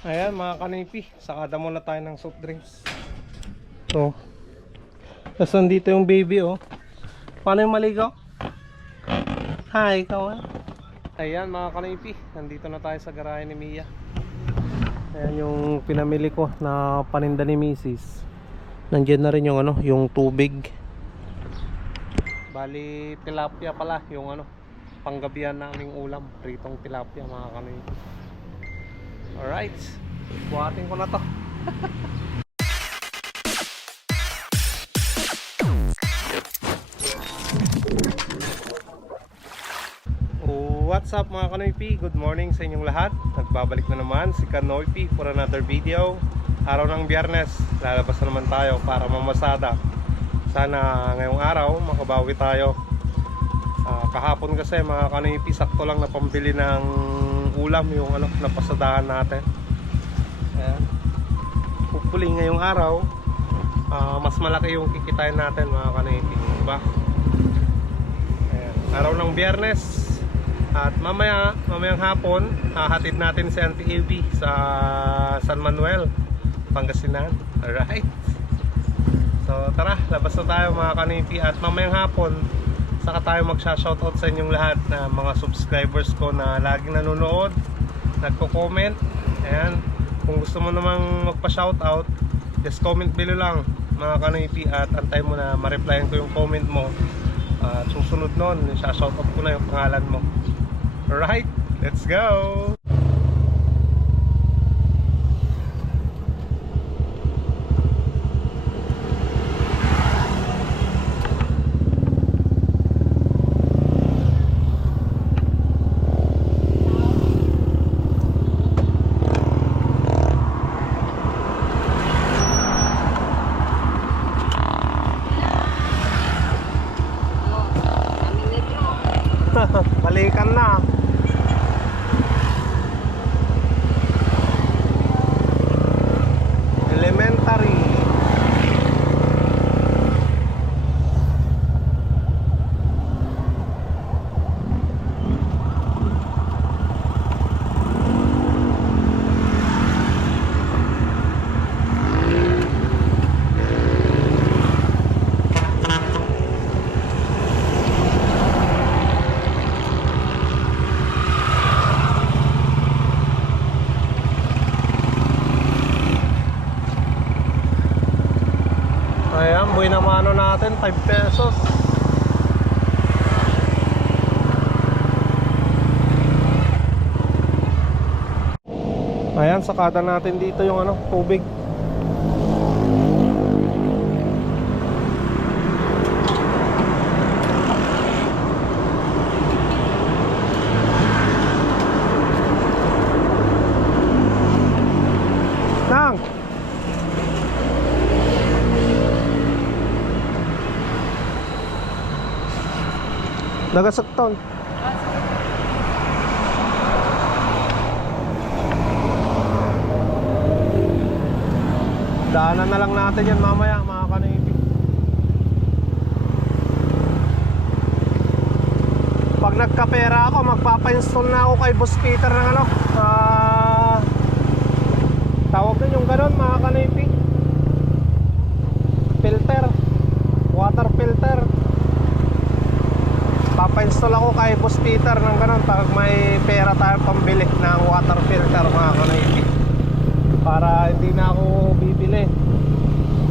Ayan mga kanipi, sakada muna tayo ng soft drinks. So, tapos nandito yung baby oh. Paano yung maligaw? Hi, ikaw ah. Ayan mga kanipi, nandito na tayo sa garahe ni Mia. Ayan yung pinamili ko na paninda ni Mrs. Nandiyan na rin yung ano, yung tubig. Bali, tilapia pala yung ano, panggabihan naming ulam. Pritong tilapia mga kanipi. Alright, buhatin ko na to. What's up mga Kanoypi? Good morning sa inyong lahat. Nagbabalik na naman si Kanoypi for another video. Araw ng biyernes, lalabas na naman tayo para mamasada. Sana ngayong araw makabawi tayo. Ah, kahapon kasi mga Kanoypi, sakto lang na pambili ng ulam yung ano, napasadahan natin. Ayan. Hopefully ngayong araw, ah, mas malaki yung kikitain natin mga Kanoypi. Diba? Ayan. Araw ng biyernes, at mamaya, mamayang hapon, hahatid natin si Auntie Evie sa San Manuel, Pangasinan. Alright. So tara, labas na tayo mga kanipi. At mamayang hapon, saka tayo magsha-shoutout sa inyong lahat na mga subscribers ko na laging nanonood, nagko-comment. Ayan. Kung gusto mo namang magpa-shoutout, just comment below lang mga kanipi at antay mo na ma-replyan ko yung comment mo. At susunod nun, shoutout ko na yung pangalan mo. Alright, let's go! Balikan na. Elementary. Ayan, buhay na mano natin, 5 pesos. Ayan, sakada natin dito yung ano, tubig. Nang! Nagasakton. Daanan na lang natin yan mamaya mga kanibi. Pag nagkapera ako, magpapa-install na ako kay Boss Peter ng ano. ah, tawag din yung ganon mga kanibi. Filter. Water filter papa-install ako kay Boss Peter ng ganun pag may pera tayo pambili ng water filter mga kanaiti para hindi na ako bibili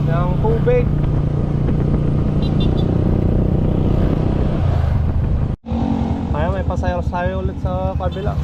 ng tubig. Ay may pasayo sayo ulit sa kabila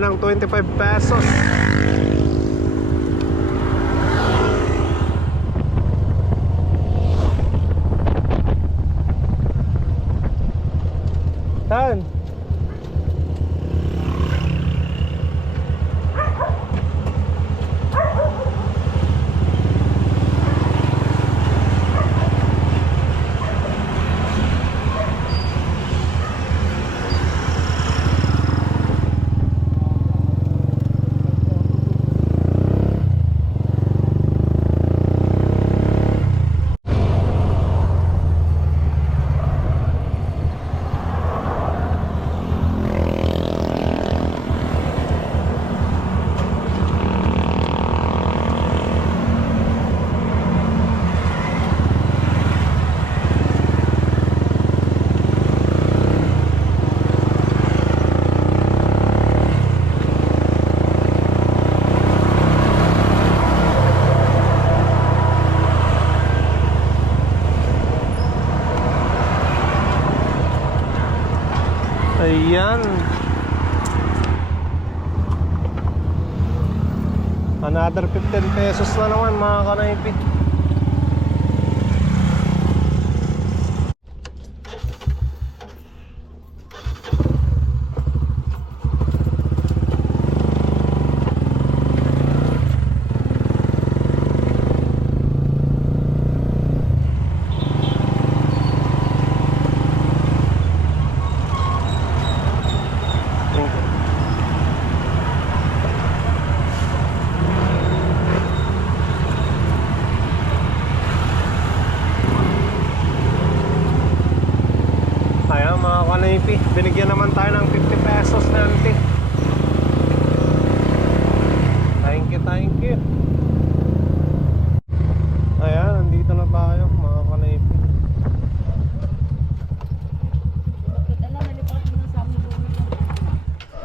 ng 25 pesos. Tan. Ayan. Another 15 pesos na naman mga kanaipit. Ayan mga kanaypi, binigyan naman tayo ng 50 pesos na auntie. Thank you, thank you. Ayan, nandito na tayo mga kanaypi.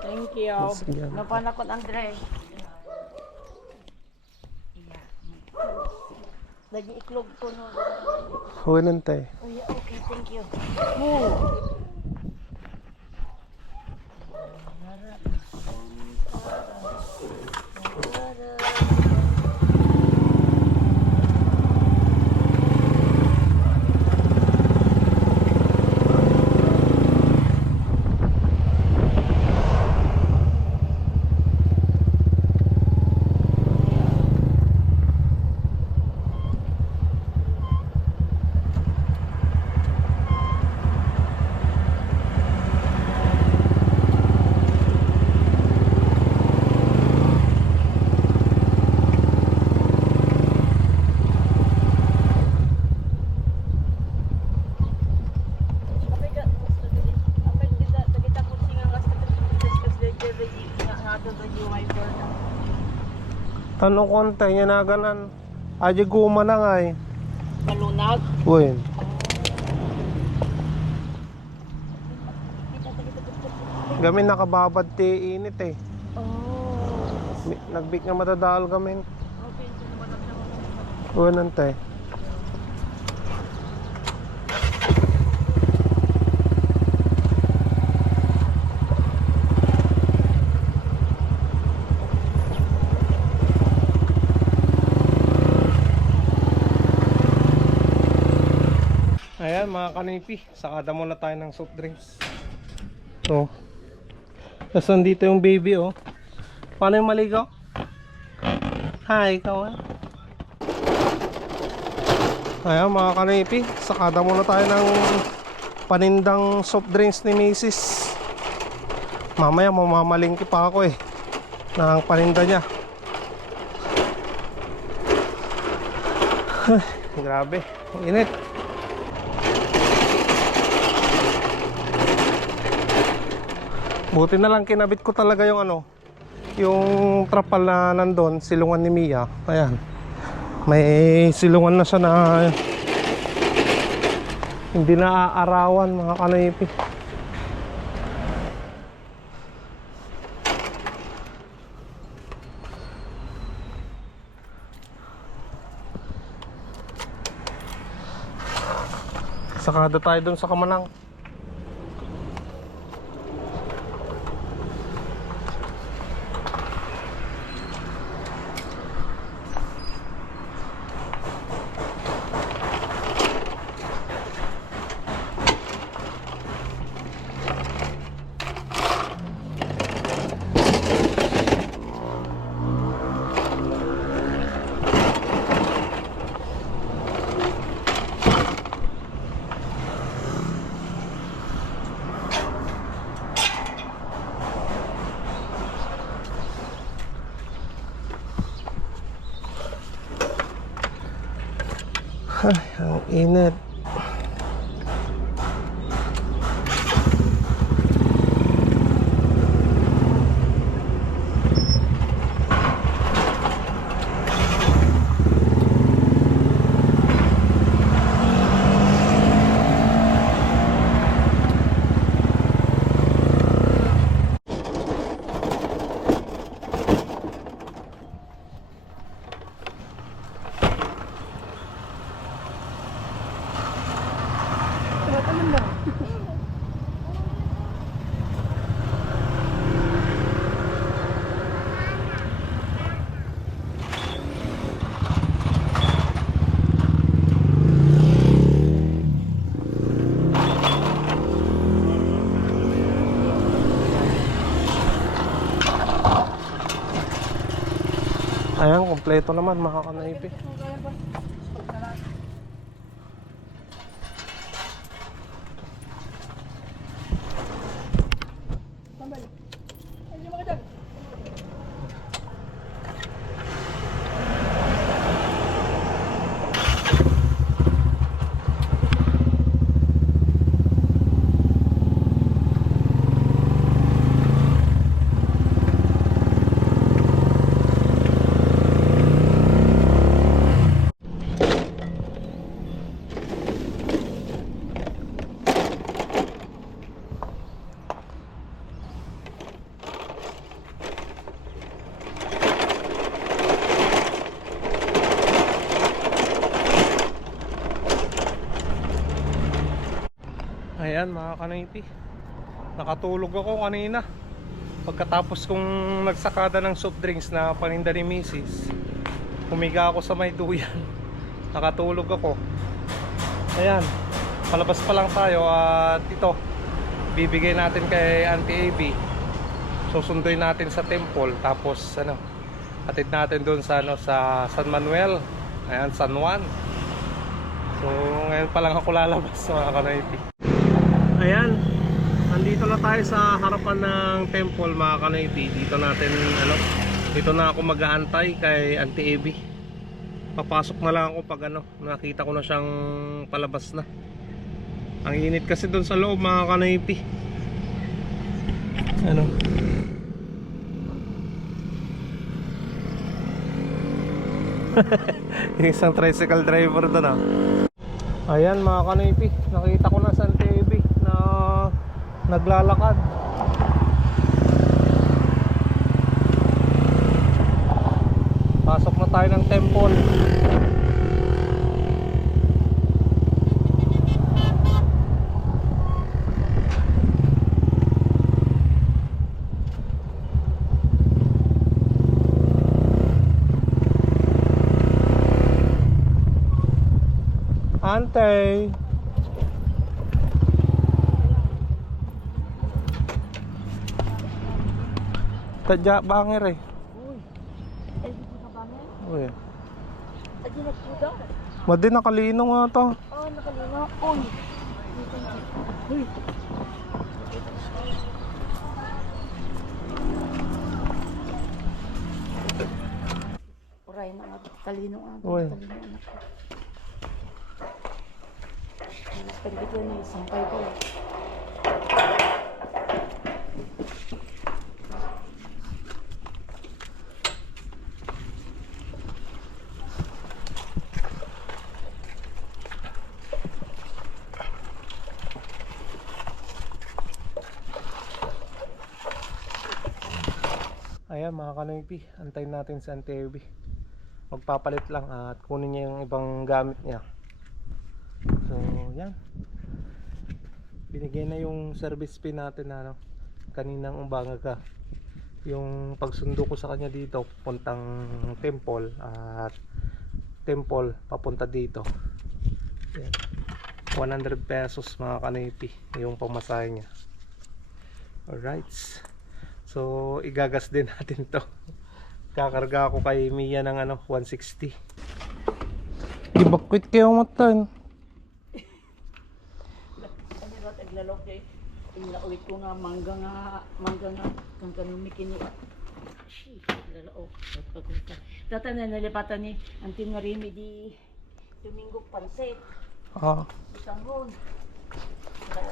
Thank you. Napanakot Andre. Lagi iklog ko no. Huwag nantay. Oh yeah, okay, thank you. Mo. Apay ka, apay kita, kita ko singa gas ka discuss the the nga nga to the UI for na. Tanong konti niya na ganan. Aji guma na nga eh. Malunag. Uy, gamin nakababad ti init eh. Oh. Nagbik nga matadal gamin. Okay, so naman Uy, nantay. Ayan mga kanipi, sakada muna tayo ng soft drinks. Oh. Tapos nandito yung baby oh. Paano yung maligaw? Hi, ikaw ah. Ayan mga kanipi, sakada muna tayo ng panindang soft drinks ni Mrs. Mamaya mamamalingki pa ako eh ng paninda niya. Grabe, init. Buti na lang kinabit ko talaga yung ano, yung trapal na nandun, silungan ni Mia. Ayan. May silungan na siya na hindi na aarawan mga kanipi. Sakada tayo dun sa Kamanang. Ayan, kompleto naman mga kanaipi. Ayan mga kanaypi. Nakatulog ako kanina. Pagkatapos kong nagsakada ng soft drinks na paninda ni Mrs. Humiga ako sa may duyan. Nakatulog ako. Ayan Palabas pa lang tayo at ito Bibigay natin kay Auntie AB Susunduin natin sa temple Tapos ano Atid natin doon sa ano sa San Manuel. Ayan San Juan. So ngayon pa lang ako lalabas mga kanaypi Ayan, nandito na tayo sa harapan ng temple mga kanoyti. Dito natin, ano, dito na ako mag-aantay kay Auntie Evie. Papasok na lang ako pag ano, nakita ko na siyang palabas na. Ang init kasi doon sa loob mga kanoyti. Ano? Yung isang tricycle driver doon ah. Ayan mga kanipi, nakita ko na sa naglalakad. Pasok na tayo ng temple. Ante. Tadya bangir eh. Uy. Uy. Ay, di nagpuda. Madi nakalino nga to. Oh, nakalino. Uy. Na. Uy. Uray na nga. Talino nga. Uy. Talino anak ko. Pagkit yan eh. Sampay ko. Ayan mga kanoypi, antayin natin si Auntie Evie. Magpapalit lang at kunin niya yung ibang gamit niya. So, yan. binigay na yung service fee natin na ano, kaninang umaga ka. Yung pagsundo ko sa kanya dito, puntang temple at temple papunta dito. Yan. 100 pesos mga kanipi yung pamasahe niya. Alright. So, igagas din natin to. Kakarga ako kay Mia ng ano, 160. Ibakwit kayo matan. Ano ba taglalok kay Inlaulit ko nga mangga nga mangga nga kang kanumi kini. Shi, lalao. Pagkuta. Tata na nalipatan ni Antim nga rimi di Domingo Pansit. Ah, Isang ron. Kaya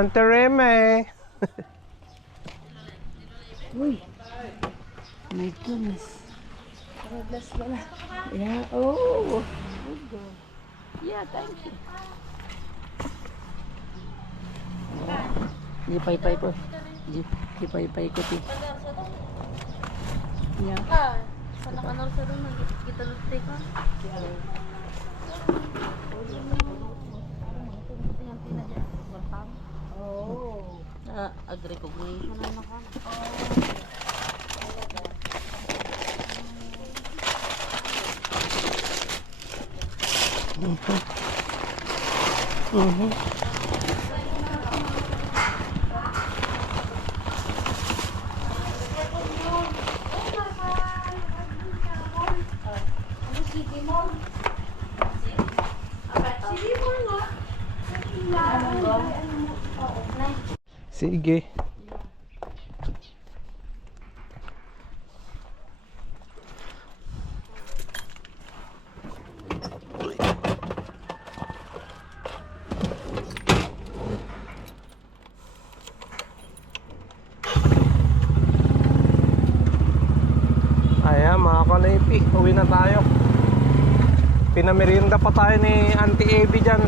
Ante Reme. Uy! My goodness. Glass pala. Yeah, oh. Good girl. Yeah, thank you. Lipay-pay po. Lipay-pay ko ti. Yeah. Ah, sa nakanor sa doon, nagkita lutre ko. Oh. Ah,ag-recognition na naka. Sige. Ayan mga kanaypi, uwi na tayo. Pinamerienda pa tayo ni Auntie Evie dyan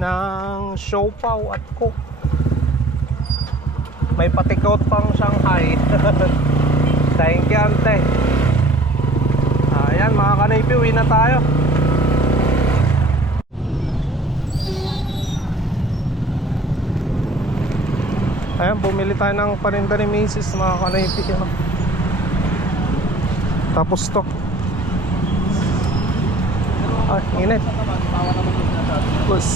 ng siopaw at coke. May patikot pang Shanghai. Thank you, ante. Ayan, mga kanaypi, uwi na tayo. Ayan, bumili tayo ng paninda ni Macy's, mga kanaypi. Ano? Tapos to. Ay, init. Bus.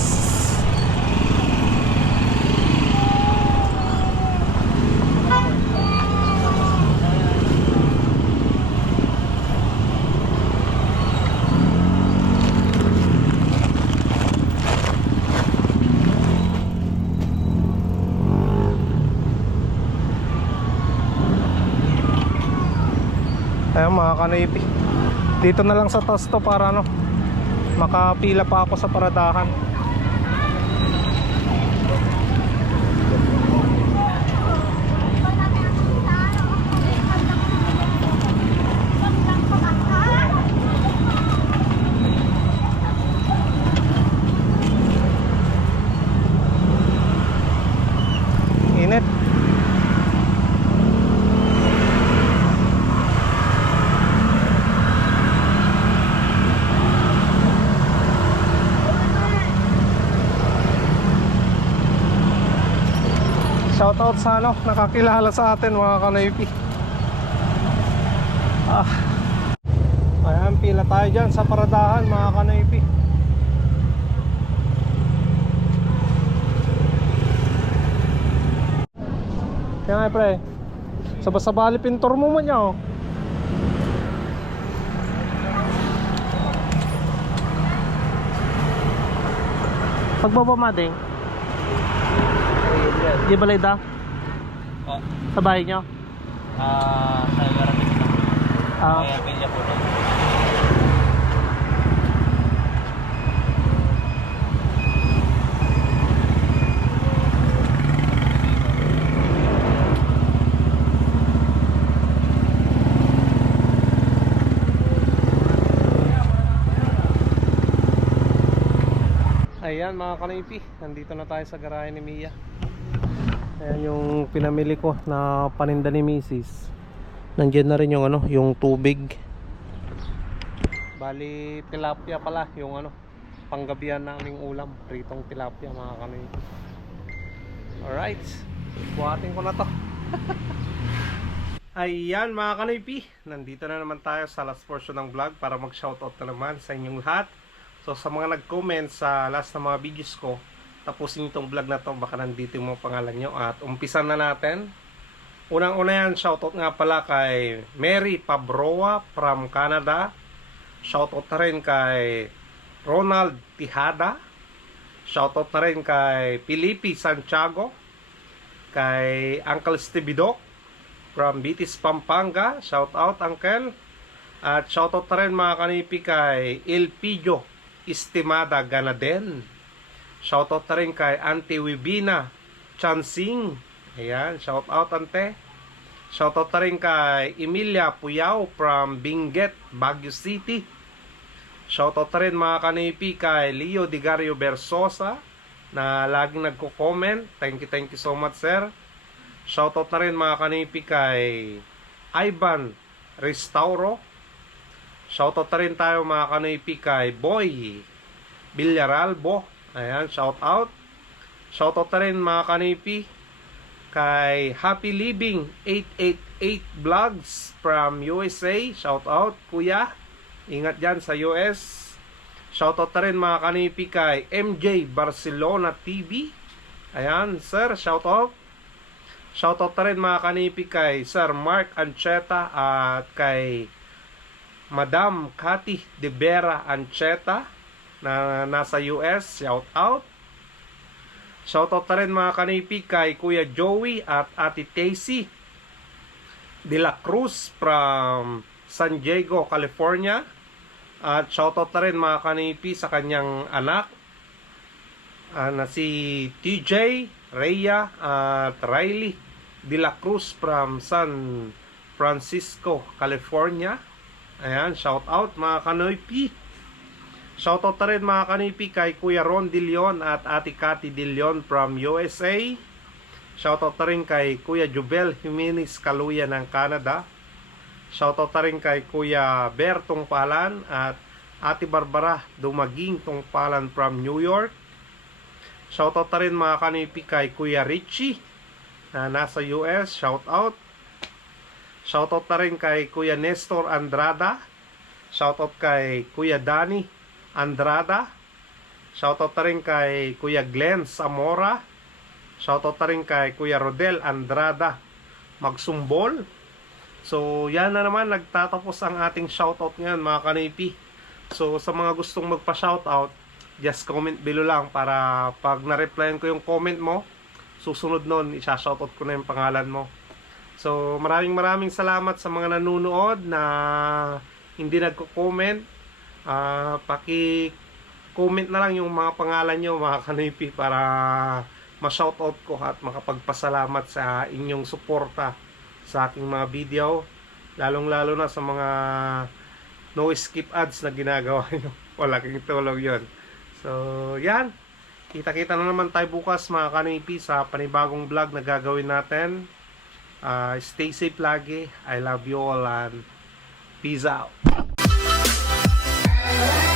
Kanaypi. Dito na lang sa taas para ano, makapila pa ako sa paradahan. salamat sa nakakilala sa atin mga kanaypi. Ah. Ayan, pila tayo dyan sa paradahan mga kanaypi. Kaya nga pre, sabasabali pintor mo man niya oh. Pagbaba mading. Di balay da? Oh, Sa bahay niyo? ah, sa Garamit na. Ah, Kaya pilya po doon. Ayan mga kanipi, nandito na tayo sa garahe ni Mia. Ayan yung pinamili ko na paninda ni Mrs. Nandiyan na rin yung ano, yung tubig. Bali tilapia pala yung ano, panggabihan naming ulam, pritong tilapia mga kanipi. Alright, buhatin ko na to. Ayan mga kanipi, nandito na naman tayo sa last portion ng vlog para mag-shoutout na naman sa inyong lahat. So sa mga nag-comment sa last na mga videos ko, tapusin itong vlog na to, baka nandito yung mga pangalan nyo. At umpisan na natin. Unang-una yan, shoutout nga pala kay Mary Pabroa from Canada. Shoutout na rin kay Ronald Tijada. Shoutout na rin kay Felipe Santiago. Kay Uncle Stevie Doc from Bitis, Pampanga. Shoutout, Uncle. At shoutout na rin mga kanipi kay Elpidio Estimada Ganaden. Shoutout na rin kay Auntie Wibina Chansing. Ayan, shoutout ante. Shoutout na rin kay Emilia Puyao from Benguet, Baguio City. Shoutout na rin mga kanipi kay Leo Digario Bersosa na laging nagko-comment. Thank you, thank you so much, sir. Shoutout na rin mga kanipi kay Ivan Restauro. Shoutout na rin tayo mga kanipi kay Boy Villaralbo. Ayan, shoutout. Shoutout na rin mga kanipi kay Happy Living 888 Vlogs from USA. Shoutout, kuya. Ingat dyan sa US. Shoutout na rin mga kanipi kay MJ Barcelona TV. Ayan, sir, shoutout. Shoutout na rin mga kanipi kay Sir Mark Ancheta at kay Madam Cathy De Vera Ancheta na nasa US. Shoutout. Shoutout na rin mga kanipi kay Kuya Joey at Ate Tacy De La Cruz from San Diego, California. At shoutout na rin mga kanipi sa kanyang anak ah, na si TJ, Rhea at Riley De La Cruz from San Francisco, California. Ayan, shout out mga kanoypi. Shout out na rin mga kanipi kay Kuya Ron De Leon at Ate Cathy De Leon from USA. Shout out na rin kay Kuya Jubel Jimenez Kaluya ng Canada. Shout out na rin kay Kuya Ber Tungpalan at Ate Barbara Dumaging Tungpalan from New York. Shout out na rin mga kanipi kay Kuya Richie na nasa US. Shout out. Shoutout na rin kay Kuya Nestor Andrada. Shoutout kay Kuya Danny Andrada. Shoutout na rin kay Kuya Glenn Zamora. Shoutout na rin kay Kuya Rodel Andrada Magsumbol. So, yan na naman. Nagtatapos ang ating shoutout ngayon mga kanipi. So, sa mga gustong magpa-shoutout, just comment below lang para pag na-replyan ko yung comment mo, susunod nun, isa-shoutout ko na yung pangalan mo. So, maraming maraming salamat sa mga nanonood na hindi nagko-comment. Ah, paki-comment na lang yung mga pangalan nyo, mga kanipi, para ma-shoutout ko at makapagpasalamat sa inyong suporta sa aking mga video. Lalong-lalo na sa mga no skip ads na ginagawa nyo. Walaking tulong yon. So, yan. Kita-kita na naman tayo bukas mga kanipi sa panibagong vlog na gagawin natin. Uh, stay safe lagi. I love you all and peace out. Bye.